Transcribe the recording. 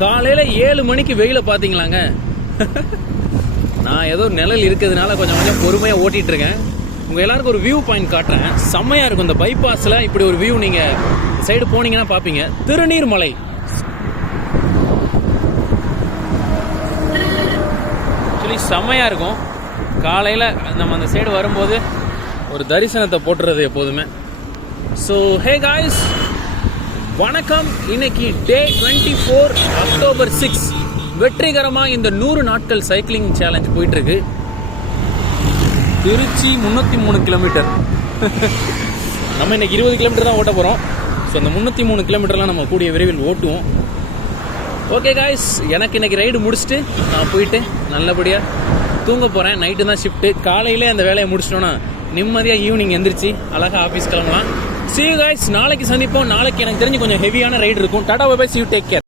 காலையில் 7 மணிக்கு வெயில பார்த்தீங்களாங்க. நான் ஏதோ நிழல் இருக்கிறதுனால கொஞ்சம் பொறுமையாக ஓட்டிகிட்டு இருக்கேன். உங்கள் எல்லாருக்கும் ஒரு வியூ பாயிண்ட் காட்டுறேன். செம்மையாக இருக்கும். இந்த பைபாஸில் இப்படி ஒரு வியூ நீங்கள் சைடு போனீங்கன்னா பார்ப்பீங்க. திருநீர்மலை ஆக்சுவலி செம்மையாக இருக்கும். காலையில் நம்ம அந்த சைடு வரும்போது ஒரு தரிசனத்தை போட்டுறது எப்போதுமே. ஸோ ஹே காய்ஸ், வணக்கம். இன்னைக்கு டே 24 October 6 வெற்றிகரமாக இந்த 100 நாட்கள் சைக்கிளிங் சேலஞ்ச் போயிட்டுருக்கு. திருச்சி 303 கிலோமீட்டர். நம்ம இன்னைக்கு 20 கிலோமீட்டர் தான் ஓட்ட போகிறோம். ஸோ அந்த 303 கிலோமீட்டர்லாம் நம்ம கூடிய விரைவில் ஓட்டுவோம். ஓகே காய்ஸ், எனக்கு இன்னைக்கு ரைடு முடிச்சுட்டு நான் போயிட்டு நல்லபடியாக தூங்க போகிறேன். நைட்டு தான் ஷிஃப்ட்டு. காலையிலே அந்த வேலையை முடிச்சிட்டோன்னா நிம்மதியாக ஈவினிங் எந்திரிச்சு அழகாக ஆஃபீஸ் கிளம்பலாம். See you guys, நாளைக்கு சந்திப்போம். நாளைக்கு எனக்கு தெரிஞ்சு கொஞ்சம் ஹெவியான ரைடு இருக்கும். Tata bye bye, see you, take care.